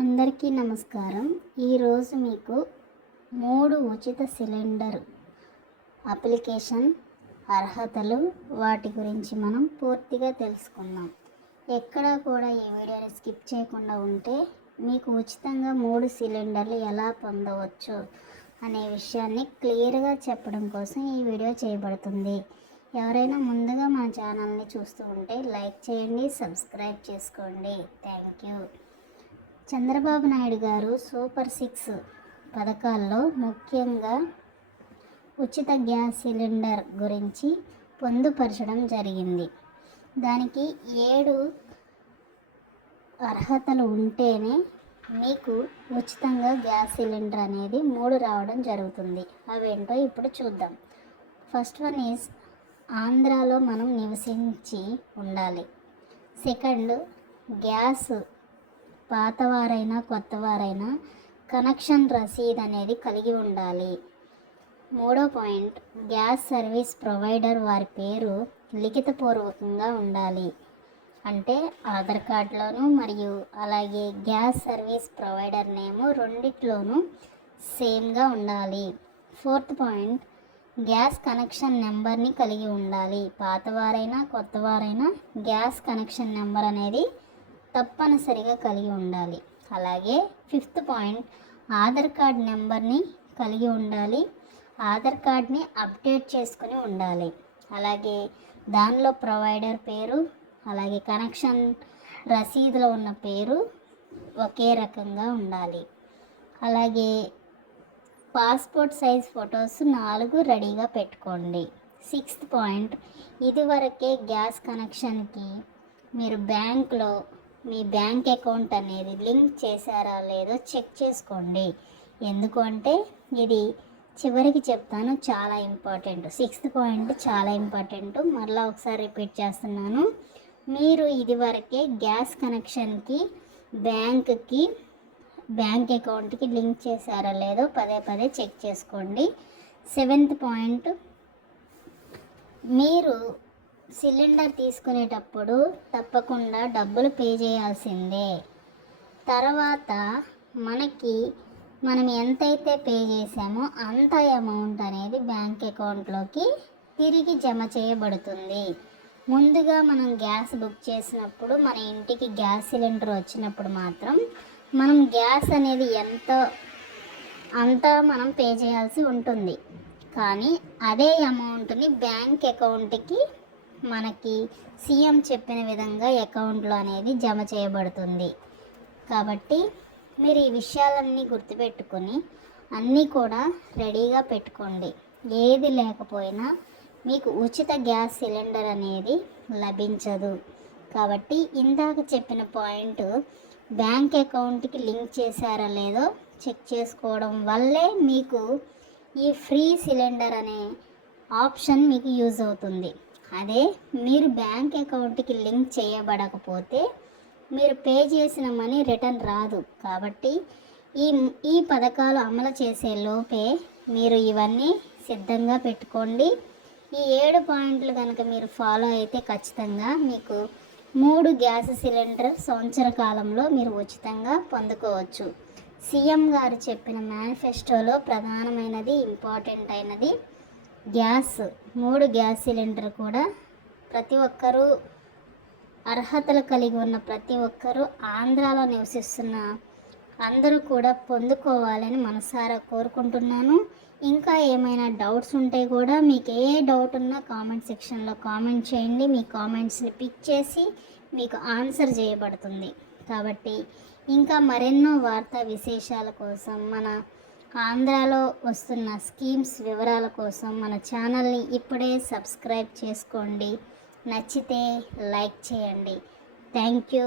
అందరికీ నమస్కారం. ఈరోజు మీకు మూడు ఉచిత సిలిండర్ అప్లికేషన్ అర్హతలు వాటి గురించి మనం పూర్తిగా తెలుసుకుందాం. ఎక్కడా కూడా ఈ వీడియోని స్కిప్ చేయకుండా ఉంటే మీకు ఉచితంగా మూడు సిలిండర్లు ఎలా పొందవచ్చు అనే విషయాన్ని క్లియర్గా చెప్పడం కోసం ఈ వీడియో చేయబడుతుంది. ఎవరైనా ముందుగా మన ఛానల్ని చూస్తూ ఉంటే లైక్ చేయండి సబ్స్క్రైబ్ చేసుకోండి. Thank you. చంద్రబాబు నాయుడు గారు సూపర్ సిక్స్ పథకాల్లో ముఖ్యంగా ఉచిత గ్యాస్ సిలిండర్ గురించి పొందుపరచడం జరిగింది. దానికి ఏడు అర్హతలు ఉంటేనే మీకు ఉచితంగా గ్యాస్ సిలిండర్ అనేది మూడు రావడం జరుగుతుంది. అవేంటో ఇప్పుడు చూద్దాం. ఫస్ట్ వన్ ఈజ్ ఆంధ్రాలో మనం నివసించి ఉండాలి. సెకండ్ గ్యాస్ పాతవారైనా కొత్తవారైనా కనెక్షన్ రసీద్ అనేది కలిగి ఉండాలి. మూడో పాయింట్ గ్యాస్ సర్వీస్ ప్రొవైడర్ వారి పేరు లిఖితపూర్వకంగా ఉండాలి. అంటే ఆధార్ కార్డులోను మరియు అలాగే గ్యాస్ సర్వీస్ ప్రొవైడర్ నేము రెండిట్లోనూ సేమ్గా ఉండాలి. ఫోర్త్ పాయింట్ గ్యాస్ కనెక్షన్ నెంబర్ని కలిగి ఉండాలి. పాతవారైనా కొత్తవారైనా గ్యాస్ కనెక్షన్ నెంబర్ అనేది తప్పనిసరిగా కలిగి ఉండాలి. అలాగే ఫిఫ్త్ పాయింట్ ఆధార్ కార్డ్ నెంబర్ని కలిగి ఉండాలి. ఆధార్ కార్డ్ని అప్డేట్ చేసుకుని ఉండాలి. అలాగే దానిలో ప్రొవైడర్ పేరు అలాగే కనెక్షన్ రసీదులో ఉన్న పేరు ఒకే రకంగా ఉండాలి. అలాగే పాస్పోర్ట్ సైజ్ ఫొటోస్ నాలుగు రెడీగా పెట్టుకోండి. సిక్స్త్ పాయింట్ ఇదివరకే గ్యాస్ కనెక్షన్కి మీరు బ్యాంక్లో మీ బ్యాంక్ అకౌంట్ అనేది లింక్ చేశారా లేదో చెక్ చేసుకోండి. ఎందుకంటే ఇది చివరికి చెప్తాను చాలా ఇంపార్టెంట్. సిక్స్త్ పాయింట్ చాలా ఇంపార్టెంట్. మరలా ఒకసారి రిపీట్ చేస్తున్నాను. మీరు ఇదివరకే గ్యాస్ కనెక్షన్కి బ్యాంక్కి బ్యాంక్ అకౌంట్కి లింక్ చేశారా లేదో పదే పదే చెక్ చేసుకోండి. సెవెంత్ పాయింట్ మీరు సిలిండర్ తీసుకునేటప్పుడు తప్పకుండా డబ్బులు పే చేయాల్సిందే. తర్వాత మనకి మనం ఎంతైతే పే చేసామో అంత అమౌంట్ అనేది బ్యాంక్ అకౌంట్లోకి తిరిగి జమ చేయబడుతుంది. ముందుగా మనం గ్యాస్ బుక్ చేసినప్పుడు మన ఇంటికి గ్యాస్ సిలిండర్ వచ్చినప్పుడు మాత్రం మనం గ్యాస్ అనేది ఎంత అంతా మనం పే చేయాల్సి ఉంటుంది. కానీ అదే అమౌంట్ని బ్యాంక్ అకౌంట్కి మనకి సీఎం చెప్పిన విధంగా అకౌంట్లో అనేది జమ చేయబడుతుంది. కాబట్టి మీరు ఈ విషయాలన్నీ గుర్తుపెట్టుకొని అన్నీ కూడా రెడీగా పెట్టుకోండి. ఏది లేకపోయినా మీకు ఉచిత గ్యాస్ సిలిండర్ అనేది లభించదు. కాబట్టి ఇందాక చెప్పిన పాయింట్ బ్యాంక్ అకౌంట్కి లింక్ చేశారా లేదో చెక్ చేసుకోవడం వల్లే మీకు ఈ ఫ్రీ సిలిండర్ అనే ఆప్షన్ మీకు యూజ్ అవుతుంది. అదే మీరు బ్యాంక్ అకౌంట్కి లింక్ చేయబడకపోతే మీరు పే చేసిన మనీ రిటర్న్ రాదు. కాబట్టి ఈ ఈ పథకాలు అమలు చేసే లోపే మీరు ఇవన్నీ సిద్ధంగా పెట్టుకోండి. ఈ ఏడు పాయింట్లు కనుక మీరు ఫాలో అయితే ఖచ్చితంగా మీకు మూడు గ్యాస్ సిలిండర్ సంవత్సర కాలంలో మీరు ఉచితంగా పొందుకోవచ్చు. సీఎం గారు చెప్పిన మేనిఫెస్టోలో ప్రధానమైనది ఇంపార్టెంట్ అయినది గ్యాస్ మూడు గ్యాస్ సిలిండర్ కూడా ప్రతి ఒక్కరూ అర్హతలు కలిగి ఉన్న ప్రతి ఒక్కరూ ఆంధ్రాలో నివసిస్తున్న అందరూ కూడా పొందుకోవాలని మనసారా కోరుకుంటున్నాను. ఇంకా ఏమైనా డౌట్స్ ఉంటే కూడా మీకు ఏ డౌట్ ఉన్నా కామెంట్ సెక్షన్లో కామెంట్ చేయండి. మీ కామెంట్స్ని పిక్ చేసి మీకు ఆన్సర్ చేయబడుతుంది. కాబట్టి ఇంకా మరెన్నో వార్తా విశేషాల కోసం మన ఆంధ్రాలో వస్తున్న స్కీమ్స్ వివరాల కోసం మన ఛానల్ని ఇప్పుడే సబ్స్క్రైబ్ చేసుకోండి. నచ్చితే లైక్ చేయండి. Thank you.